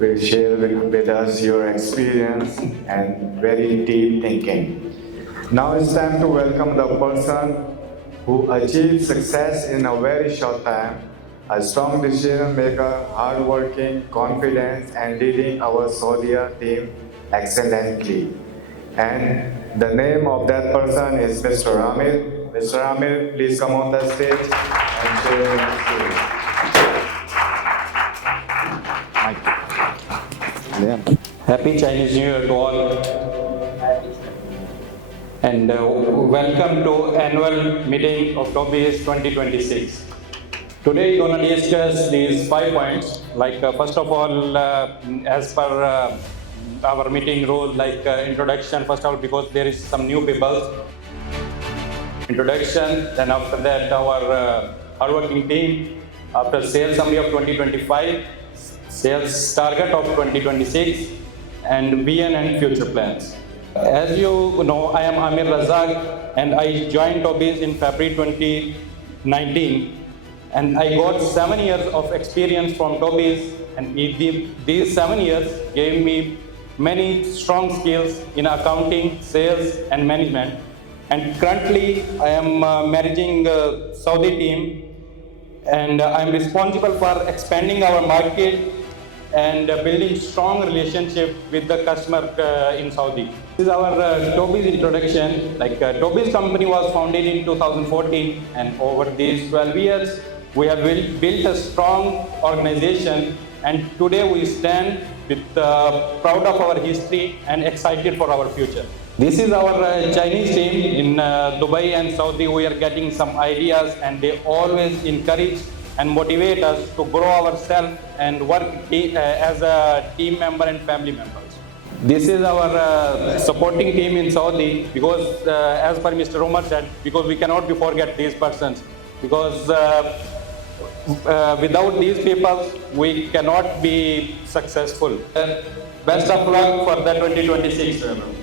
will share with us your experience and very deep thinking. Now it's time to welcome the person who achieved success in a very short time, a strong decision maker, hardworking, confident, and leading our Saudi team excellently. And the name of that person is Mr. Aamir. Mr. Aamir, please come on the stage and share your experience. Happy Chinese New Year to all, and welcome to annual meeting of Tobys 2026. Today we're going to discuss these 5 points. First of all, as per our meeting rule, introduction first of all, because there is some new people. Introduction, then after that our hardworking team, after sales summary of 2025, sales target of 2026, and vision and future plans. As you know, I am Aamir Razzaq and I joined Tobys in February 2019, and I got 7 years of experience from Tobys, and these 7 years gave me many strong skills in accounting, sales and management. And currently I am managing Saudi team, and I am responsible for expanding our market and building strong relationship with the customer in Saudi. This is our Tobys introduction. Tobys company was founded in 2014, and over these 12 years we have built a strong organization, and today we stand with proud of our history and excited for our future. This is our Chinese team in Dubai and Saudi. We are getting some ideas, and they always encourage and motivate us to grow ourselves and work as a team member and family members. This is our supporting team in Saudi, because as per Mr. Umar said, because we cannot forget these persons, because without these people we cannot be successful. Best of luck for the 2026.